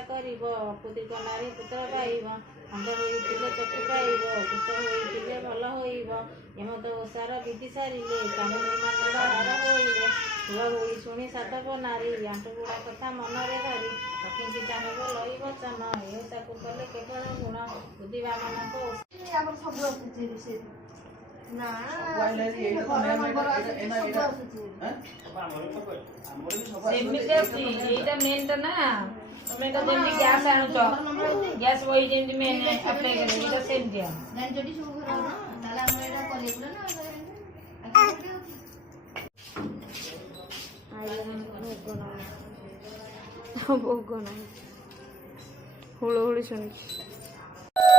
ଆଶା କରିବ। ଅପୁତ୍ରିକ ନାରୀ ପୁତ୍ର ପାଇବ। ଅନ୍ଧ ହୋଇଥିଲେ ଚକ୍ଷୁ ପାଇବ। କୁଶ ହୋଇଥିଲେ ଭଲ ହୋଇବ। ଏମତ ଓଷାର ବିଧି ସାରିଲେ କାମୁନି ମାନର ହାର ହୋଇଲେ। କୁଳ ହୋଇ ଶୁଣି ସାଧବ ନାରୀ ଆଣ୍ଟୁ ଗୁଡ଼ା କଥା ମନରେ ଧରି ଲକ୍ଷ୍ମୀକି ଚାହିଁବ ଲଇ ବଚନ। ଏ ଓଷାକୁ କଲେ କେବଳ ଗୁଣ ବୁଦ୍ଧିବାମାନଙ୍କ ଓଷା। ସବୁ ଆସୁଛି ରୋଷେଇ ନା ସେମିତି ଆସୁଛି ଏଇଟା ମେନ୍ ଟା ନା ତମେ ତ ଯେମିତି ଗ୍ୟାସ୍ ଆଣୁଛ ଗ୍ୟାସ୍ ବହି ଯେମିତି ମେନ୍ ଆପ୍ଲାଏ କରିବ ଏଇଟା ସେମିତିଆ ଜାଣିଛଟି ସବୁ ଘର ତାହେଲେ ଆମର ଏଇଟା କରିବାକୁ ନା ଭୋଗ ନାହିଁ ହୁଳୁ ହୁଳି ଶୁଣିଛି।